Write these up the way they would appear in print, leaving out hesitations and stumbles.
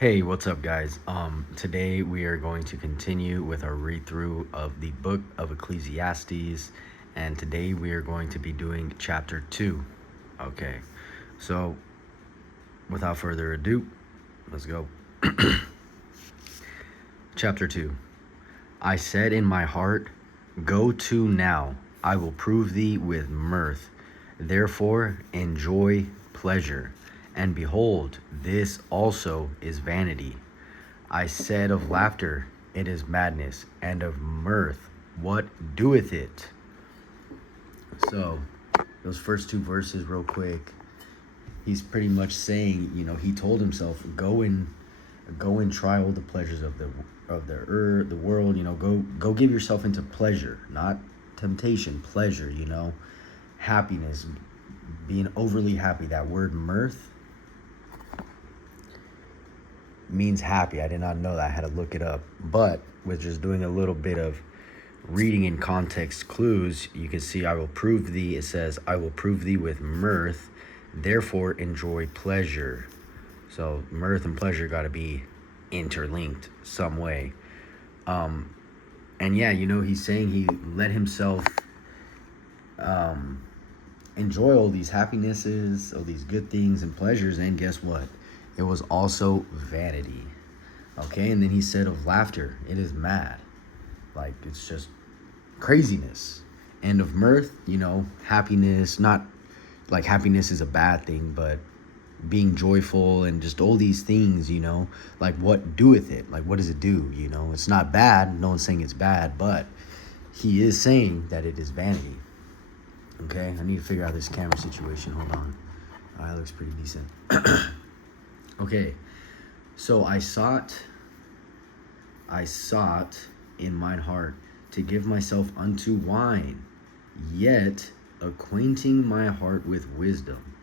Hey, what's up, guys? Today we are going to continue with our read through of the book of Ecclesiastes, and today we are going to be doing chapter 2. Okay, so without further ado, let's go. Chapter 2. I said in my heart, go to now, I will prove thee with mirth. Therefore enjoy pleasure. And behold, this also is vanity. I said of laughter, it is madness, and of mirth, what doeth it? So, those first two verses, real quick, he's pretty much saying, he told himself, go and try all the pleasures of the earth, the world. Go give yourself into pleasure, not temptation, pleasure. Happiness, being overly happy. That word mirth means happy. I did not know that. I had to look it up. But with just doing a little bit of reading in context clues, you can see I will prove thee. It says, I will prove thee with mirth. Therefore enjoy pleasure. So mirth and pleasure got to be interlinked some way. And yeah, he's saying he let himself enjoy all these happinesses, all these good things and pleasures, and guess what? It was also vanity. Okay, and then he said of laughter, it is mad. Like, it's just craziness. And of mirth, happiness, not like happiness is a bad thing, but being joyful and just all these things, like what doeth it? Like, what does it do? It's not bad. No one's saying it's bad, but he is saying that it is vanity. Okay, I need to figure out this camera situation. Hold on. That looks pretty decent. Okay, so I sought in mine heart to give myself unto wine, yet acquainting my heart with wisdom,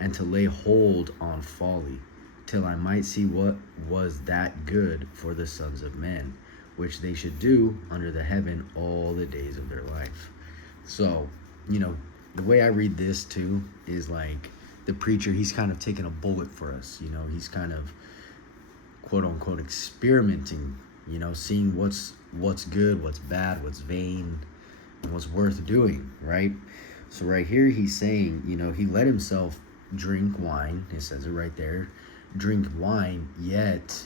and to lay hold on folly, till I might see what was that good for the sons of men, which they should do under the heaven all the days of their life. So, the way I read this too is like the preacher, he's kind of taking a bullet for us. He's kind of quote unquote experimenting, seeing what's good, what's bad, what's vain, and what's worth doing, right? So right here he's saying, he let himself drink wine. It says it right there. Drink wine, yet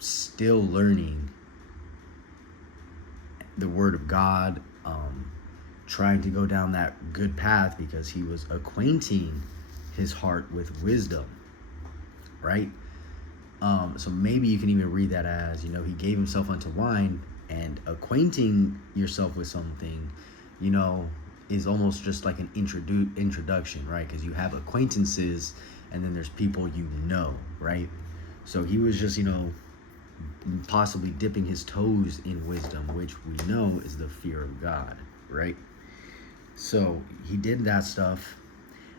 still learning the word of God, trying to go down that good path because he was acquainting his heart with wisdom, right? So maybe you can even read that as, he gave himself unto wine, and acquainting yourself with something, is almost just like an introduction, right? Because you have acquaintances and then there's people right? So he was just, possibly dipping his toes in wisdom, which we know is the fear of God, right? So he did that stuff,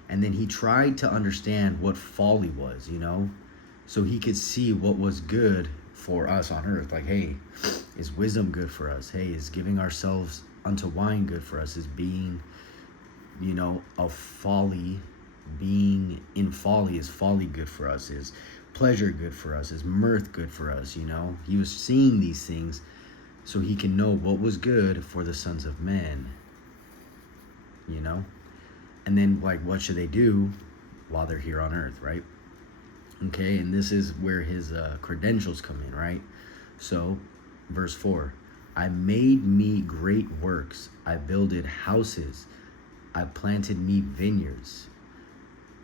and then he tried to understand what folly was, so he could see what was good for us on earth. Like, hey, is wisdom good for us? Hey, is giving ourselves unto wine good for us? Is being, of folly, being in folly, is folly good for us? Is pleasure good for us? Is mirth good for us? He was seeing these things so he can know what was good for the sons of men, and then, like, what should they do while they're here on earth, right? Okay, and this is where his credentials come in, right? So, verse 4, I made me great works. I builded houses. I planted me vineyards.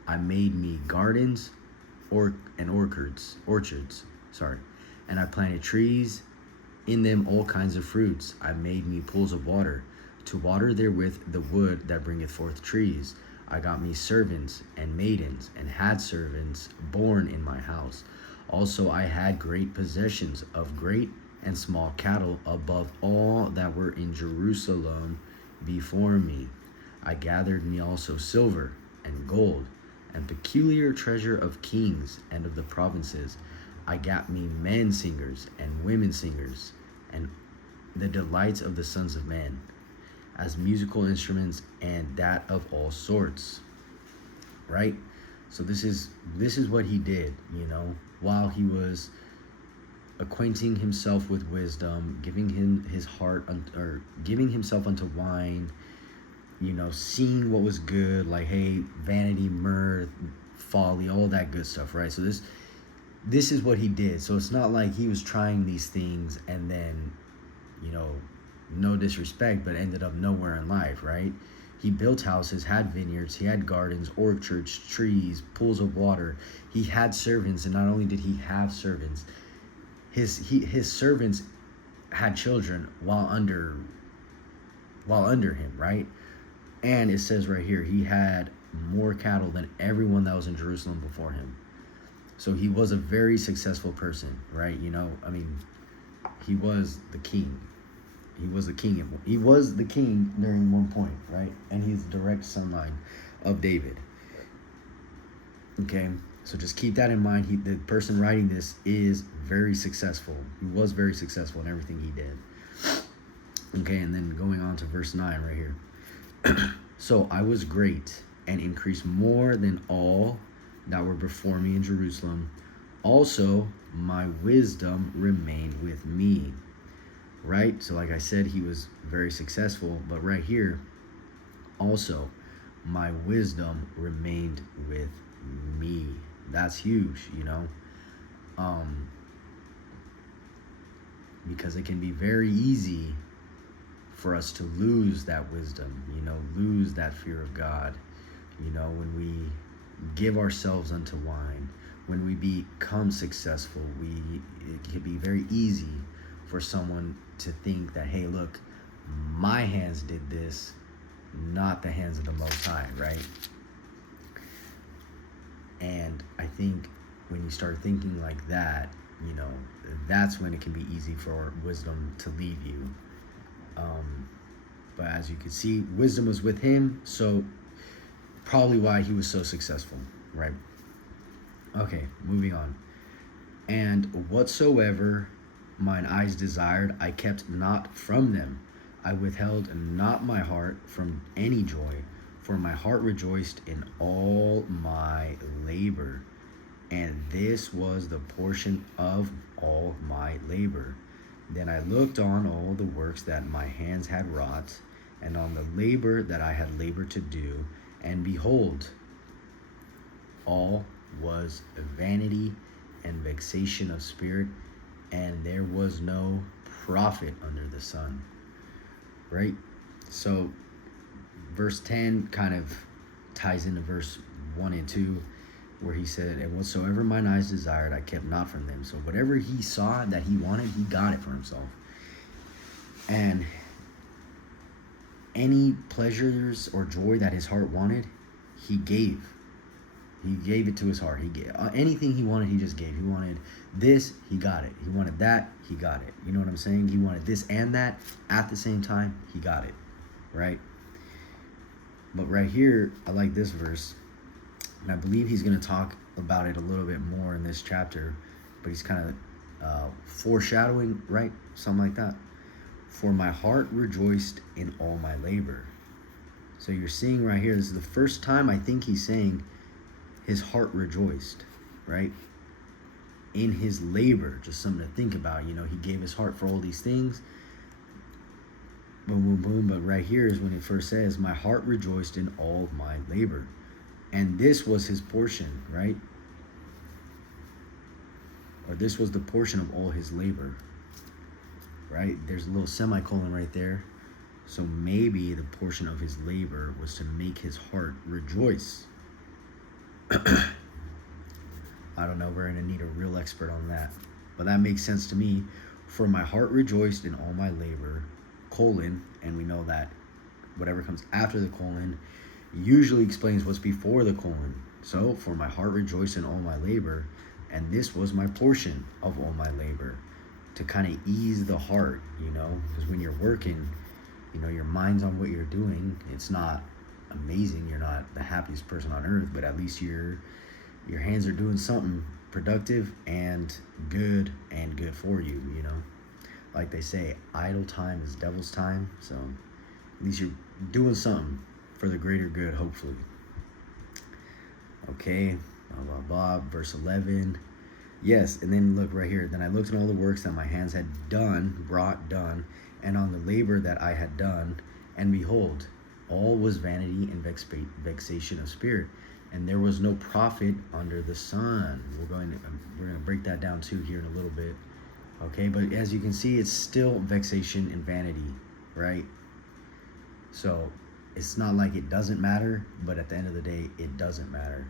I made me gardens and orchards, and I planted trees, in them all kinds of fruits. I made me pools of water, to water therewith the wood that bringeth forth trees. I got me servants and maidens, and had servants born in my house. Also I had great possessions of great and small cattle above all that were in Jerusalem before me. I gathered me also silver and gold, and peculiar treasure of kings and of the provinces. I got me men singers and women singers, and the delights of the sons of men, as musical instruments, and that of all sorts, right? So this is what he did, while he was acquainting himself with wisdom, giving him his heart, or giving himself unto wine, seeing what was good, like, hey, vanity, mirth, folly, all that good stuff, right? So this is what he did. So it's not like he was trying these things and then, no disrespect, but ended up nowhere in life, right? He built houses, had vineyards, he had gardens, orchards, trees, pools of water. He had servants, and not only did he have servants, his servants had children while under him, right? And it says right here, he had more cattle than everyone that was in Jerusalem before him. So he was a very successful person, right? He was the king. He was the king. He was the king during one point, right? And he's the direct son line of David. Okay, so just keep that in mind. The person writing this is very successful. He was very successful in everything he did. Okay, and then going on to verse 9 right here. So I was great and increased more than all that were before me in Jerusalem. Also, my wisdom remained with me. Right? So like I said, he was very successful. But right here, also, my wisdom remained with me. That's huge, because it can be very easy for us to lose that wisdom, lose that fear of God, when we give ourselves unto wine, when we become successful, it can be very easy for someone to think that, hey, look, my hands did this, not the hands of the Most High, right? And I think when you start thinking like that, that's when it can be easy for wisdom to leave you. But as you can see, wisdom was with him, so probably why he was so successful, right? Okay, moving on. And whatsoever mine eyes desired, I kept not from them. I withheld not my heart from any joy, for my heart rejoiced in all my labor. And this was the portion of all my labor. Then I looked on all the works that my hands had wrought, and on the labor that I had labored to do, and behold, all was vanity and vexation of spirit, and there was no profit under the sun. Right? So verse 10 kind of ties into verse 1 and 2, where he said, and whatsoever mine eyes desired, I kept not from them. So whatever he saw that he wanted, he got it for himself. And any pleasures or joy that his heart wanted, he gave. He gave it to his heart. He gave anything he wanted. He just gave. He wanted this, he got it. He wanted that, he got it. You know what I'm saying? He wanted this and that at the same time. He got it, right? But right here, I like this verse, and I believe he's going to talk about it a little bit more in this chapter. But he's kind of foreshadowing, right? Something like that. For my heart rejoiced in all my labor. So you're seeing right here, this is the first time I think he's saying his heart rejoiced, right? In his labor, just something to think about. He gave his heart for all these things. Boom, boom, boom. But right here is when it first says, my heart rejoiced in all my labor. And this was his portion, right? Or this was the portion of all his labor, right? There's a little semicolon right there. So maybe the portion of his labor was to make his heart rejoice. I don't know. We're going to need a real expert on that. But that makes sense to me. For my heart rejoiced in all my labor, colon, and we know that whatever comes after the colon usually explains what's before the colon. So, for my heart rejoiced in all my labor, and this was my portion of all my labor, to kind of ease the heart, because when you're working, your mind's on what you're doing. It's not amazing. You're not the happiest person on earth, but at least your hands are doing something productive and good for you, Like they say, idle time is devil's time. So at least you're doing something for the greater good, hopefully. Okay, blah, blah, blah. Verse 11. Yes, and then look right here. Then I looked at all the works that my hands had done, and on the labor that I had done, and behold, all was vanity and vexation of spirit, and there was no profit under the sun. We're going to break that down too here in a little bit. Okay, but as you can see, it's still vexation and vanity, right? So it's not like it doesn't matter, but at the end of the day, it doesn't matter,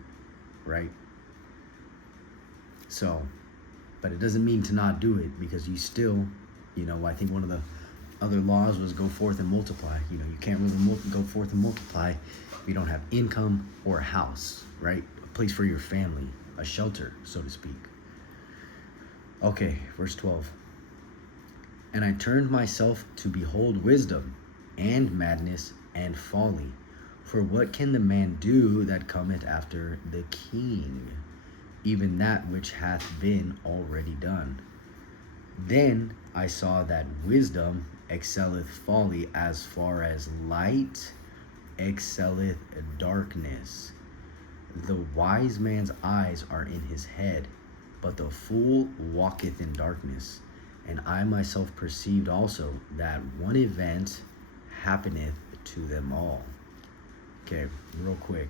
right? So, but it doesn't mean to not do it, because you still, I think one of the other laws was go forth and multiply. You can't really go forth and multiply if you don't have income or a house, right? A place for your family, a shelter, so to speak. Okay, verse 12. And I turned myself to behold wisdom and madness and folly. For what can the man do that cometh after the king? Even that which hath been already done. Then I saw that wisdom excelleth folly, as far as light excelleth darkness. The wise man's eyes are in his head, but the fool walketh in darkness. And I myself perceived also that one event happeneth to them all. Okay, real quick.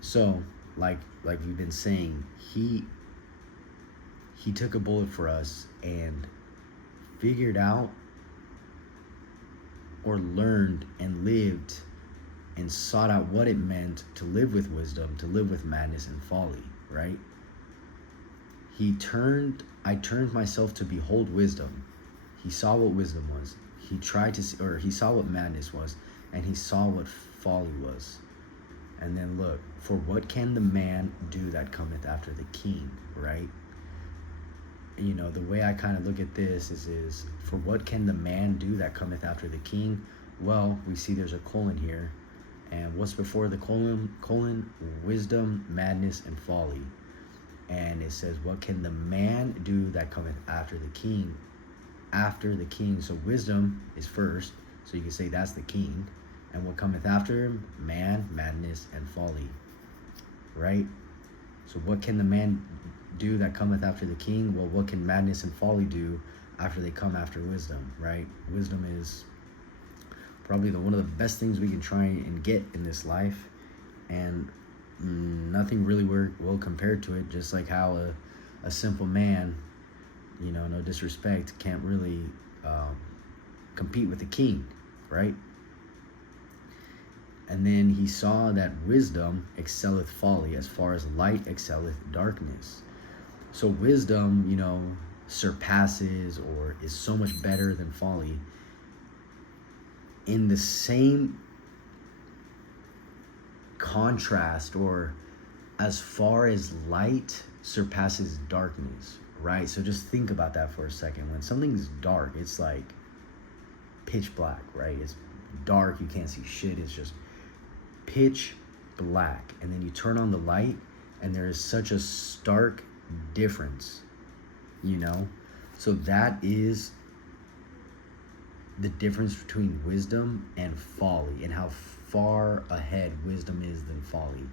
So, like we've been saying, he took a bullet for us and figured out or learned and lived and sought out what it meant to live with wisdom, to live with madness and folly, right? I turned myself to behold wisdom. He saw what wisdom was. He saw what madness was, and he saw what folly was. And then look, for what can the man do that cometh after the king, right? The way I kind of look at this is for what can the man do that cometh after the king? Well, we see there's a colon here. And what's before the colon? Wisdom, madness, and folly. And it says, what can the man do that cometh after the king? After the king. So wisdom is first. So you can say that's the king. And what cometh after him? Man, madness, and folly. Right? So what can the man do that cometh after the king? Well, what can madness and folly do after they come after wisdom, right? Wisdom is probably one of the best things we can try and get in this life, and nothing really will compare to it. Just like how a simple man, no disrespect, can't really compete with the king, right? And then he saw that wisdom excelleth folly, as far as light excelleth darkness. So wisdom, surpasses or is so much better than folly. In the same contrast, or as far as light surpasses darkness, right? So just think about that for a second. When something's dark, it's like pitch black, right? It's dark, you can't see shit, it's just pitch black. And then you turn on the light and there is such a stark difference, so that is the difference between wisdom and folly, and how far ahead wisdom is than folly.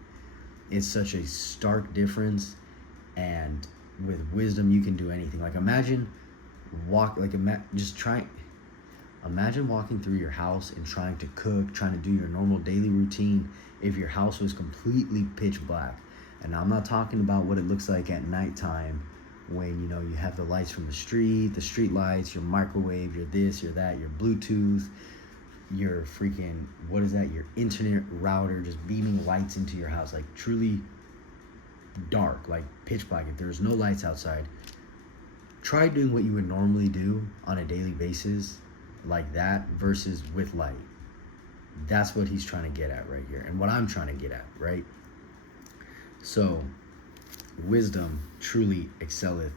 It's such a stark difference, and with wisdom you can do anything. Like imagine walking through your house and trying to cook, trying to do your normal daily routine if your house was completely pitch black. And I'm not talking about what it looks like at nighttime when, you have the lights from the street lights, your microwave, your this, your that, your Bluetooth, your freaking, your internet router just beaming lights into your house, like truly dark, like pitch black. If there's no lights outside, try doing what you would normally do on a daily basis like that versus with light. That's what he's trying to get at right here, and what I'm trying to get at, right? So, wisdom truly excelleth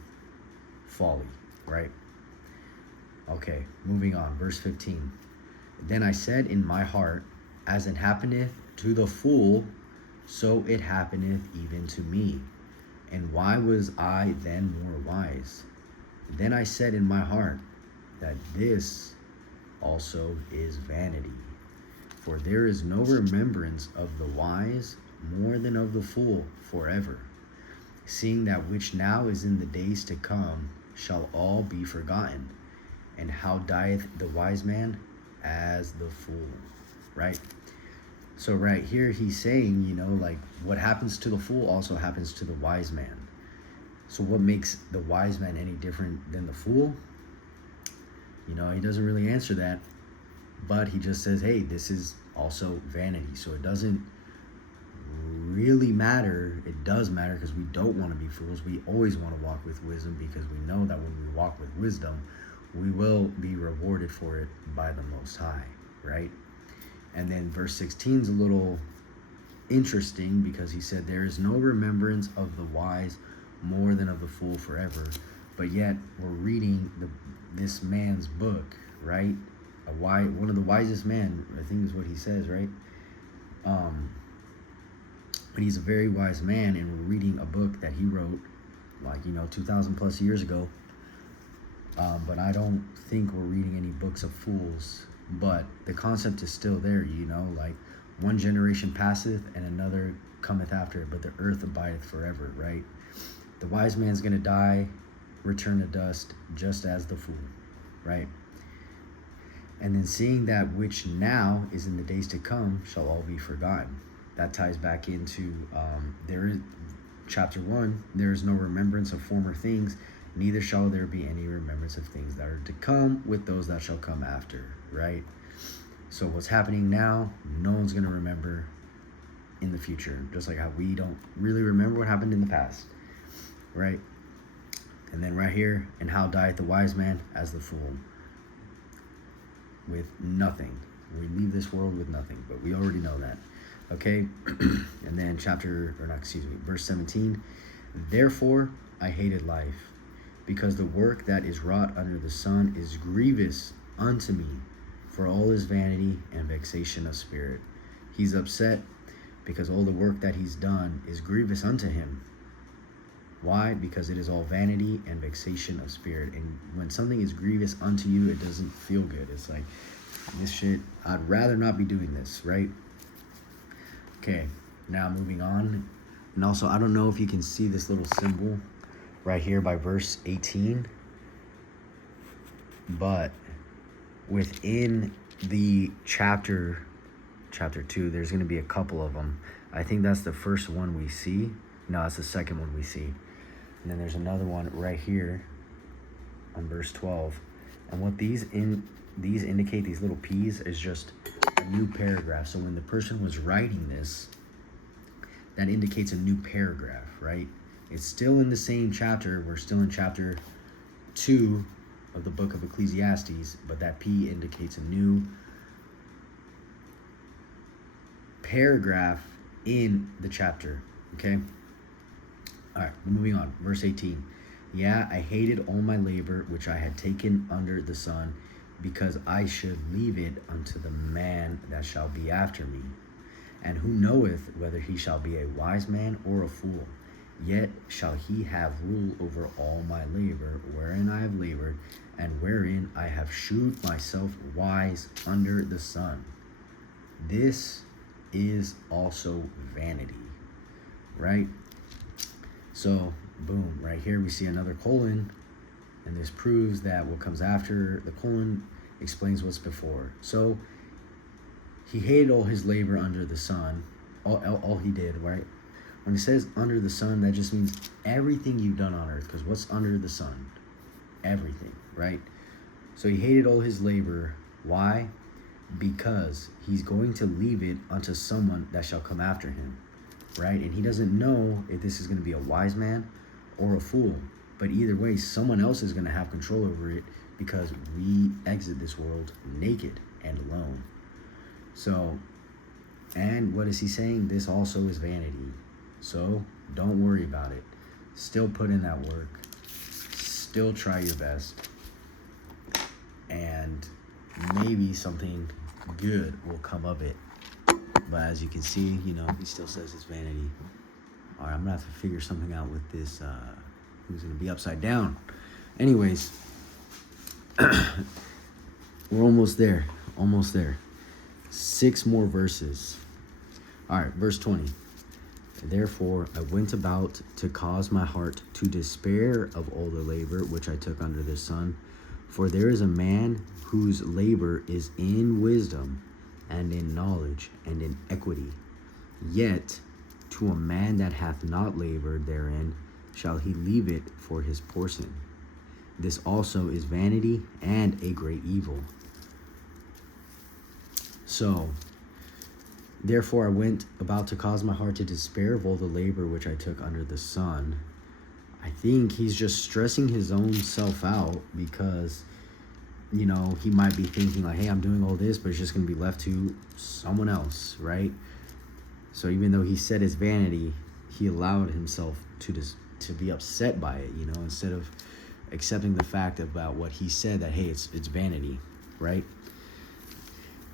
folly, right? Okay, moving on, verse 15. Then I said in my heart, as it happeneth to the fool, so it happeneth even to me. And why was I then more wise? Then I said in my heart, that this also is vanity. For there is no remembrance of the wise more than of the fool forever. seeing that which now is in the days to come shall all be forgotten. And how dieth the wise man? As the fool. Right? So right here he's saying, like what happens to the fool also happens to the wise man. So what makes the wise man any different than the fool? He doesn't really answer that, but he just says, hey, this is also vanity. So it doesn't really matter. It does matter because we don't want to be fools. We always want to walk with wisdom, because we know that when we walk with wisdom, we will be rewarded for it by the Most High, right? And then verse 16 is a little interesting, because he said, there is no remembrance of the wise more than of the fool forever. But yet we're reading this man's book, right? One of the wisest men, I think is what he says, right? But he's a very wise man, and we're reading a book that he wrote 2,000 plus years ago. But I don't think we're reading any books of fools. But the concept is still there, like one generation passeth and another cometh after it, but the earth abideth forever, right? The wise man's going to die, return to dust, just as the fool, right? And then seeing that which now is in the days to come shall all be forgotten. That ties back into there is chapter 1. There is no remembrance of former things, neither shall there be any remembrance of things that are to come with those that shall come after, right? So what's happening now, no one's going to remember in the future, just like how we don't really remember what happened in the past, right? And then right here, and how dieth the wise man? As the fool, with nothing. We leave this world with nothing, but we already know that. Okay. And then verse 17, therefore I hated life, because the work that is wrought under the sun is grievous unto me, for all is vanity and vexation of spirit. He's upset because all the work that he's done is grievous unto him. Why? Because it is all vanity and vexation of spirit. And when something is grievous unto you, it doesn't feel good. It's like, this shit, I'd rather not be doing this, right? Okay, now moving on. And also, I don't know if you can see this little symbol right here by verse 18, but within the chapter 2, there's going to be a couple of them. I think that's the first one we see. No, it's the second one we see. And then there's another one right here on verse 12. And what these indicate, these little P's, is just a new paragraph. So when the person was writing this, that indicates a new paragraph, right? It's still in the same chapter. We're still in chapter 2 of the book of Ecclesiastes, but that P indicates a new paragraph in the chapter, okay? All right, moving on. Verse 18. Yeah, I hated all my labor which I had taken under the sun, because I should leave it unto the man that shall be after me. And who knoweth whether he shall be a wise man or a fool? Yet shall he have rule over all my labor, wherein I have labored, and wherein I have shewed myself wise under the sun. This is also vanity, right? So, boom, right here we see another colon, and this proves that what comes after the colon explains what's before. So, he hated all his labor under the sun, all he did, right? When it says under the sun, that just means everything you've done on earth, because what's under the sun? Everything, right? So he hated all his labor. Why? Because he's going to leave it unto someone that shall come after him, right? And he doesn't know if this is going to be a wise man or a fool. But either way, someone else is going to have control over it, because we exit this world naked and alone. So, and what is he saying? This also is vanity. So don't worry about it. Still put in that work. Still try your best. And maybe something good will come of it. But as you can see, he still says it's vanity. All right, I'm going to have to figure something out with this. Who's going to be upside down? Anyways, we're almost there. Almost there. 6 more verses. All right, verse 20. Therefore I went about to cause my heart to despair of all the labor which I took under the sun. For there is a man whose labor is in wisdom, and in knowledge, and in equity. Yet to a man that hath not labored therein shall he leave it for his portion. This also is vanity and a great evil. So, therefore I went about to cause my heart to despair of all the labor which I took under the sun. I think he's just stressing his own self out because, he might be thinking like, hey, I'm doing all this, but it's just going to be left to someone else, right? So even though he said it's vanity, he allowed himself to be upset by it, instead of accepting the fact about what he said, that, hey, it's vanity, right?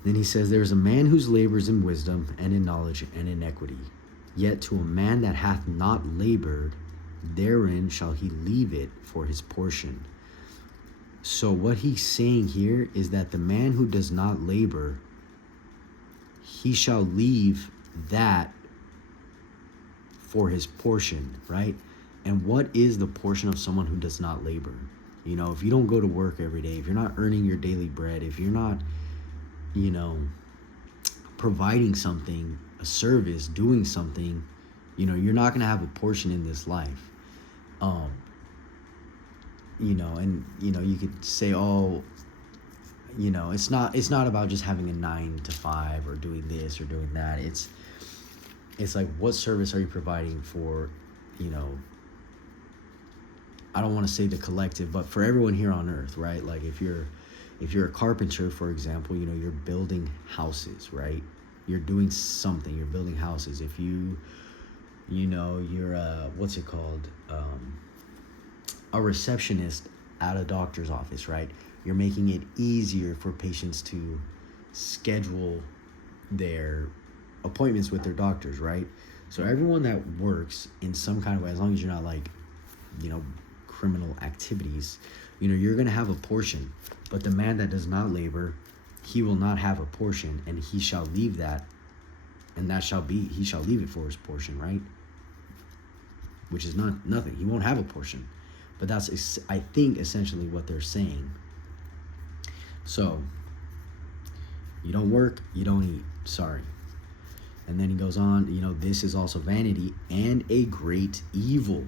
Then he says, there is a man whose labor is in wisdom and in knowledge and in equity. Yet to a man that hath not labored, therein shall he leave it for his portion. So what he's saying here is that the man who does not labor, he shall leave that for his portion, right? And what is the portion of someone who does not labor? If you don't go to work every day, if you're not earning your daily bread, if you're not, providing something, a service, doing something, you're not going to have a portion in this life. You could say, it's not about just having a 9 to 5 or doing this or doing that. It's like, what service are you providing for, I don't want to say the collective, but for everyone here on earth, right? Like if you're a carpenter, for example, you're building houses, right? You're doing something, you're building houses. If you're a receptionist at a doctor's office, right? You're making it easier for patients to schedule their appointments with their doctors, right? So everyone that works in some kind of way, as long as you're not like, criminal activities, you're going to have a portion. But the man that does not labor, he will not have a portion, and he shall leave that, and he shall leave it for his portion, right? Which is nothing. He won't have a portion. But that's, I think, essentially what they're saying. So, you don't work, you don't eat. Sorry. And then he goes on, this is also vanity and a great evil.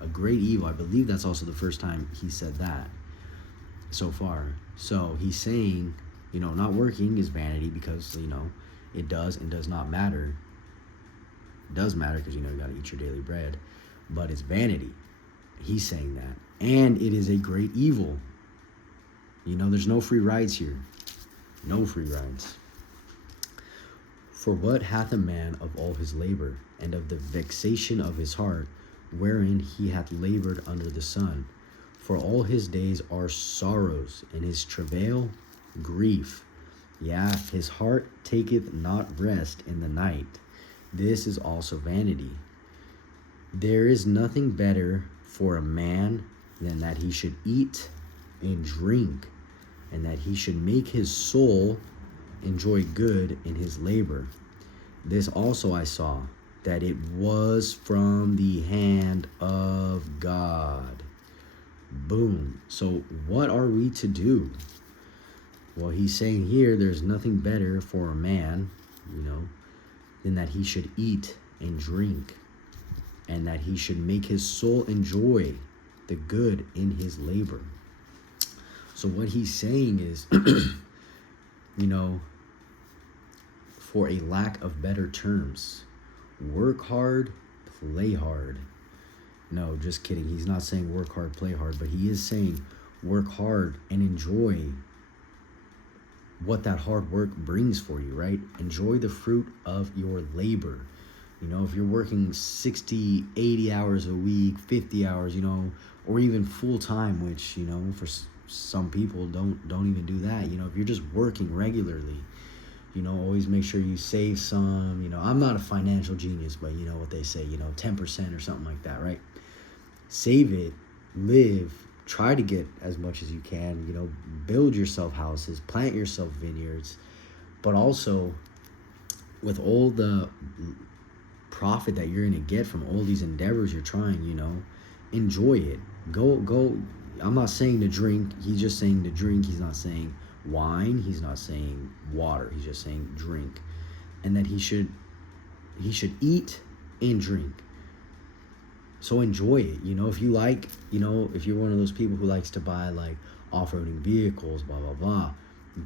A great evil. I believe that's also the first time he said that so far. So he's saying, not working is vanity because, it does and does not matter. It does matter because, you got to eat your daily bread. But it's vanity. He's saying that. And it is a great evil. There's no free rides here. No free rides. For what hath a man of all his labor, and of the vexation of his heart, wherein he hath labored under the sun? For all his days are sorrows, and his travail grief. Yea, his heart taketh not rest in the night. This is also vanity. There is nothing better for a man than that he should eat and drink, and that he should make his soul enjoy good in his labor. This also I saw, that it was from the hand of God. Boom. So what are we to do? Well, he's saying here there's nothing better for a man, than that he should eat and drink, and that he should make his soul enjoy the good in his labor. So what he's saying is, for a lack of better terms, work hard, play hard. No, just kidding. He's not saying work hard, play hard, but he is saying work hard and enjoy what that hard work brings for you, right? Enjoy the fruit of your labor. If you're working 60, 80 hours a week, 50 hours, or even full time, which, for some people don't even do that. If you're just working regularly, always make sure you save some. I'm not a financial genius, but you know what they say, 10% or something like that, right? Save it, live, try to get as much as you can, build yourself houses, plant yourself vineyards, but also with all the profit that you're going to get from all these endeavors you're trying, enjoy it. Go. I'm not saying to drink. He's just saying to drink. He's not saying wine. He's not saying water. He's just saying drink. And that he should eat and drink. So enjoy it. If you like, if you're one of those people who likes to buy like off-roading vehicles, blah, blah, blah,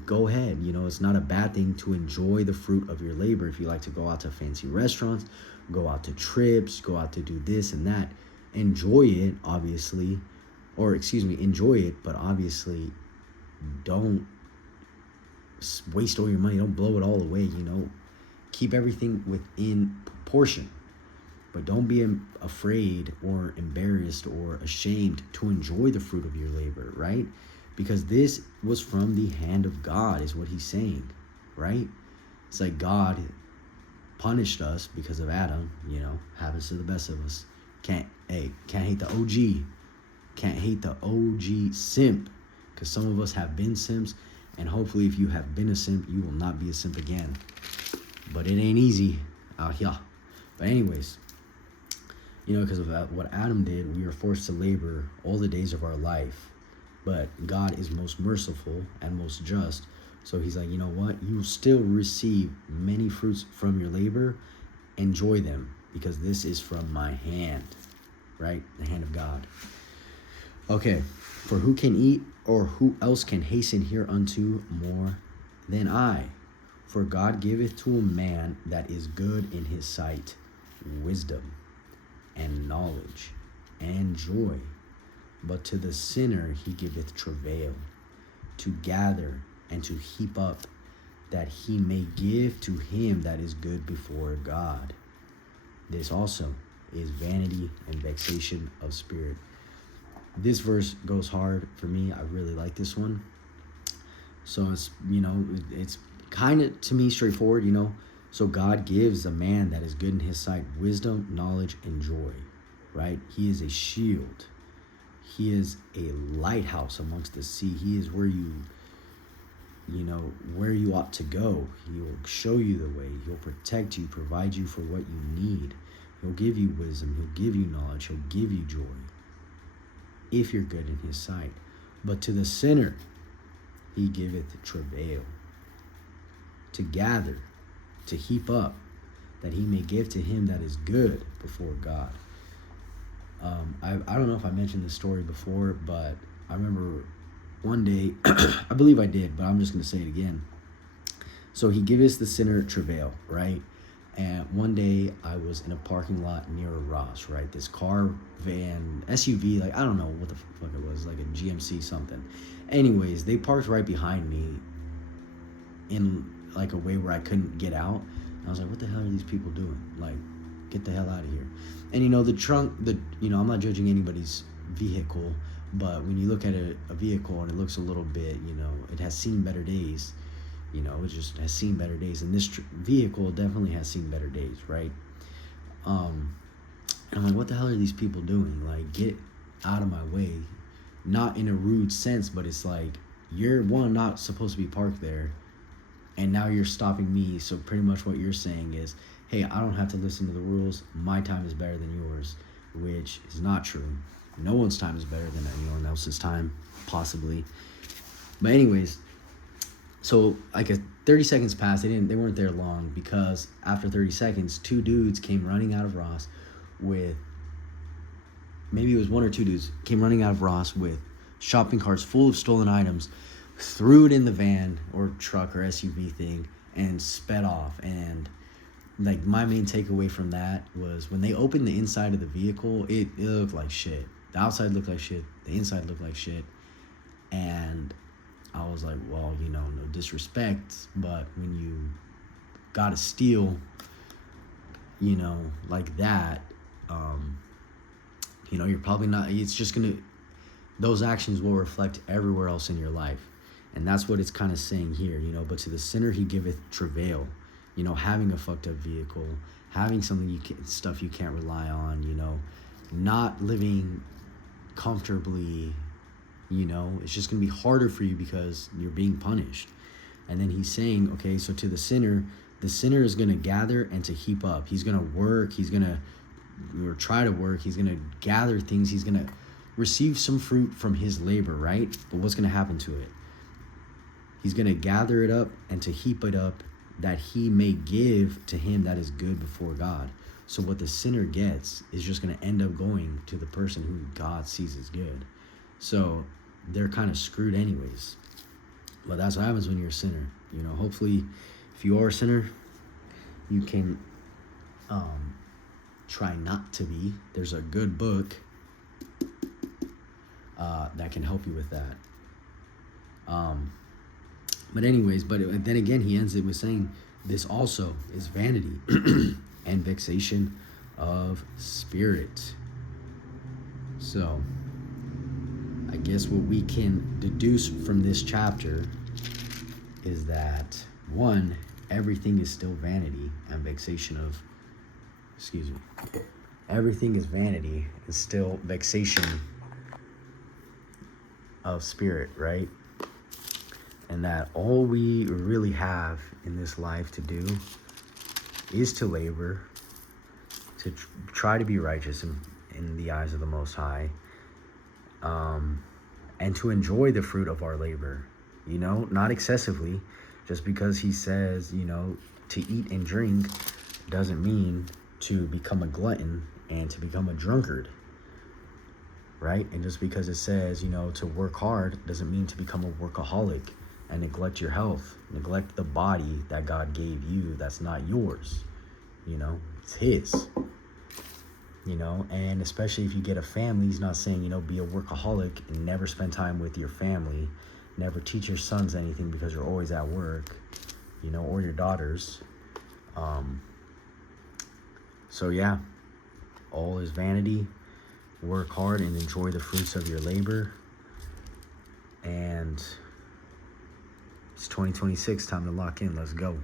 go ahead. It's not a bad thing to enjoy the fruit of your labor. If you like to go out to fancy restaurants, go out to trips, go out to do this and that, enjoy it, obviously. Enjoy it, but obviously don't waste all your money. Don't blow it all away, Keep everything within proportion. But don't be afraid or embarrassed or ashamed to enjoy the fruit of your labor, right? Because this was from the hand of God, is what he's saying, right? It's like God punished us because of Adam, happens to the best of us. Can't hate the OG. Can't hate the OG simp, because some of us have been simps, and hopefully if you have been a simp, you will not be a simp again. But it ain't easy out here. But anyways, because of what Adam did, we are forced to labor all the days of our life. But God is most merciful and most just. So he's like, you know what? You will still receive many fruits from your labor. Enjoy them, because this is from my hand, right? The hand of God. Okay, for who can eat, or who else can hasten hereunto more than I? For God giveth to a man that is good in his sight wisdom and knowledge and joy. But to the sinner he giveth travail, to gather and to heap up, that he may give to him that is good before God. This also is vanity and vexation of spirit. This verse goes hard for me. I really like this one. So it's, it's kind of, to me, straightforward, So God gives a man that is good in his sight wisdom, knowledge, and joy, right? He is a shield. He is a lighthouse amongst the sea. He is where where you ought to go. He will show you the way. He'll protect you, provide you for what you need. He'll give you wisdom. He'll give you knowledge. He'll give you joy, if you're good in his sight. But to the sinner he giveth travail, to gather, to heap up, that he may give to him that is good before God. I don't know if I mentioned this story before, but I remember one day, I believe I did, but I'm just going to say it again. So he giveth the sinner travail, right? And one day I was in a parking lot near a Ross, right? This car, van, SUV, like, I don't know what the fuck it was, like a GMC something. Anyways, they parked right behind me in like a way where I couldn't get out. And I was like, what the hell are these people doing? Like, get the hell out of here. And the trunk, I'm not judging anybody's vehicle, but when you look at a vehicle and it looks a little bit, it has seen better days. It just has seen better days. And this vehicle definitely has seen better days, right? And I'm like, what the hell are these people doing? Like, get out of my way. Not in a rude sense, but it's like, you're, one, not supposed to be parked there, and now you're stopping me. So pretty much what you're saying is, hey, I don't have to listen to the rules. My time is better than yours, which is not true. No one's time is better than anyone else's time, possibly. But anyways, so like 30 seconds passed. They weren't there long, because after 30 seconds, two dudes came running out of Ross with, maybe it was one or two dudes, came running out of Ross with shopping carts full of stolen items, threw it in the van or truck or SUV thing, and sped off. And like, my main takeaway from that was, when they opened the inside of the vehicle, it looked like shit. The outside looked like shit. The inside looked like shit. And I was like, well, no disrespect, but when you gotta steal, like that, you're probably not, it's just gonna, those actions will reflect everywhere else in your life. And that's what it's kind of saying here, but to the sinner he giveth travail, having a fucked up vehicle, having stuff you can't rely on, not living comfortably, it's just going to be harder for you because you're being punished. And then he's saying, okay, so to the sinner The sinner is going to gather and to heap up. He's going to work. He's going to or try to work. He's going to gather things. He's going to receive some fruit from his labor, right? But what's going to happen to it? He's going to gather it up and to heap it up, that he may give to him that is good before God. So what the sinner gets is just going to end up going to the person who God sees as good. So they're kind of screwed anyways. But that's what happens when you're a sinner. You know, hopefully, if you are a sinner, you can try not to be. There's a good book that can help you with that. But anyways, then again, he ends it with saying, this also is vanity and vexation of spirit. So I guess what we can deduce from this chapter is that, one, everything is still vanity and vexation of, everything is vanity and still vexation of spirit, right? And that all we really have in this life to do is to labor, to try to be righteous in the eyes of the Most High, and to enjoy the fruit of our labor, you know, not excessively. Just because he says, you know, to eat and drink doesn't mean to become a glutton and to become a drunkard, right? And just because it says, you know, to work hard doesn't mean to become a workaholic and neglect your health, neglect the body that God gave you that's not yours. You know, it's his. You know, and especially if you get a family, he's not saying, you know, be a workaholic and never spend time with your family, never teach your sons anything because you're always at work, you know, or your daughters. So yeah, all is vanity. Work hard and enjoy the fruits of your labor. And it's 2026, time to lock in. Let's go.